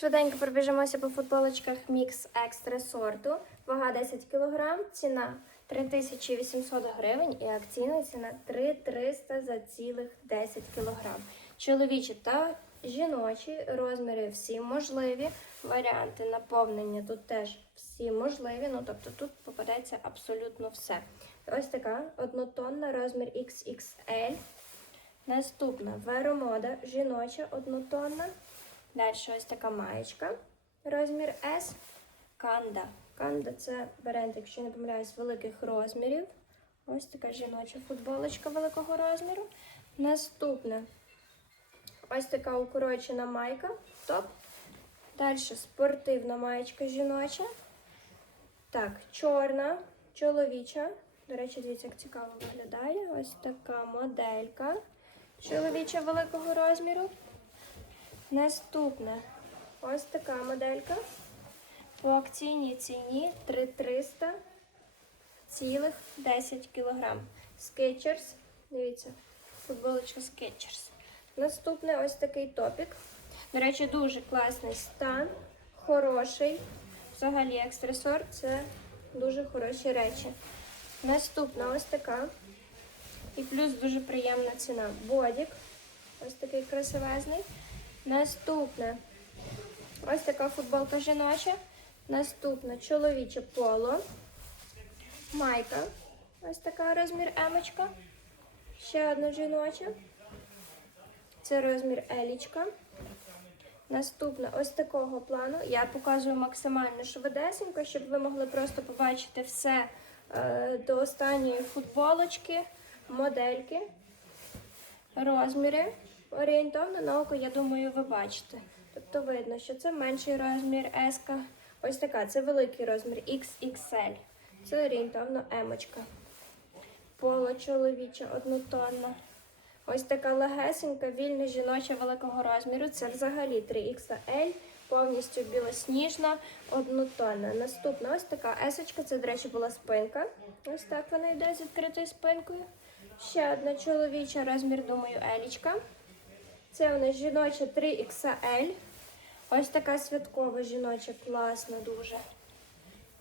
Швиденько пробіжимося по футболочках Mix Extra сорту. Вага 10 кг, ціна 3800 гривень і акційна ціна 3300 за цілих 10 кг. Чоловічі та жіночі розміри всі можливі. Варіанти наповнення тут теж всі можливі. Ну тобто тут попадеться абсолютно все. Ось така однотонна розмір XXL. Наступна веромода жіноча однотонна. Далі ось така маєчка. Розмір S. Канда. Канда це бренд, якщо не помиляюсь, великих розмірів. Ось така жіноча футболочка великого розміру. Наступне ось така укорочена майка. Топ. Далі спортивна маєчка жіноча. Так, чорна, чоловіча. До речі, дивіться, як цікаво виглядає. Ось така моделька. Чоловіча великого розміру. Наступне ось така моделька. По акційній ціні 3300 цілих 10 кг. Skechers. Дивіться, футболочка Skechers. Наступне ось такий топік. До речі, дуже класний стан, хороший. Взагалі, екстрасорт це дуже хороші речі. Наступна ось така. І плюс дуже приємна ціна. Бодік. Ось такий красивезний. Наступне. Ось така футболка жіноча. Наступне чоловіче поло. Майка. Ось така розмір емочка. Ще одна жіноча. Це розмір елічка. Наступна ось такого плану. Я показую максимально швидесенько, щоб ви могли просто побачити все е, до останньої футболочки, модельки, розміри. Орієнтовно на око, я думаю, ви бачите. Тобто видно, що це менший розмір S. Ось така, це великий розмір XXL. Це орієнтовно емочка. Поло чоловіче однотонна. Ось така легесенька, вільна жіноча великого розміру. Це взагалі 3XL, повністю білосніжна, однотонна. Наступна ось така есочка, це, до речі, була спинка. Ось так вона йде з відкритою спинкою. Ще одна чоловіча розмір, думаю, елічка. Це у нас жіноча 3XL. Ось така святкова жіноча, класна дуже.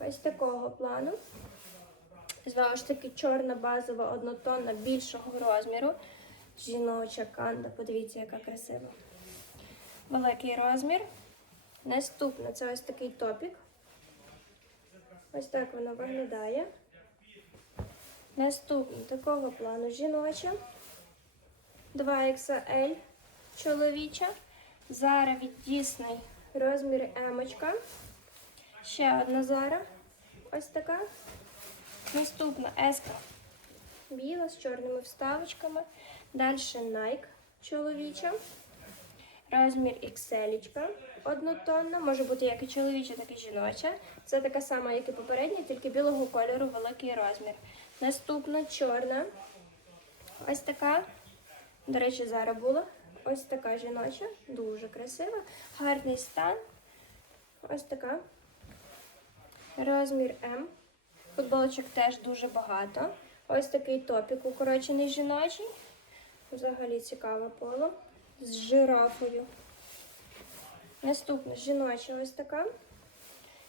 Ось такого плану. Знову ж таки, чорна базова однотонна більшого розміру. Жіноча канда. Подивіться, яка красива. Великий розмір. Наступне це ось такий топік. Ось так воно виглядає. Наступне такого плану жіноча. 2XL чоловіча. Зара від Disney. Розмір емочка. Ще одна зара. Ось така. Наступна еска. Біла з чорними вставочками. Далі Nike чоловіча. Розмір XL. Однотонна. Може бути як і чоловіча, так і жіноча. Це така сама, як і попередня, тільки білого кольору, великий розмір. Наступна чорна. Ось така. До речі, зараз була. Ось така жіноча, дуже красива, гарний стан. Ось така. Розмір М. Футболочок теж дуже багато. Ось такий топік укорочений жіночий. Взагалі цікаве поло. З жирафою. Наступна жіноча ось така.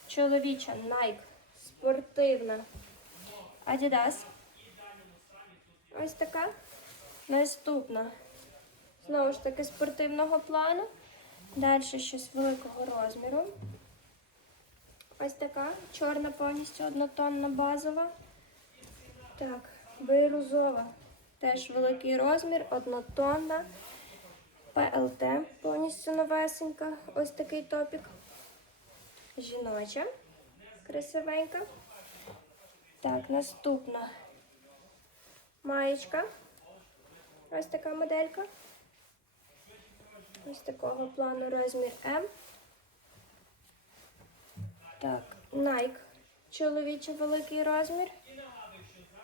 Чоловіча Nike. Спортивна. Adidas. Ось така. Наступна. Знову ж таки, спортивного плану. Далі щось великого розміру. Ось така чорна повністю однотонна базова. Так, бирюзова. Теж великий розмір, однотонна. ПЛТ повністю новесенька. Ось такий топік. Жіноча. Красивенька. Так, наступна маєчка. Ось така моделька. Ось такого плану розмір М. Так, Nike. Чоловічий великий розмір.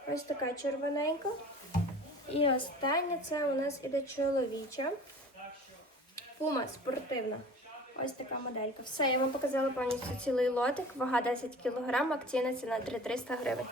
Ось така червоненька. І остання це у нас іде чоловіча. Пума спортивна. Ось така моделька. Все, я вам показала повністю цілий лотик. Вага 10 кг, акційна ціна 3300 гривень.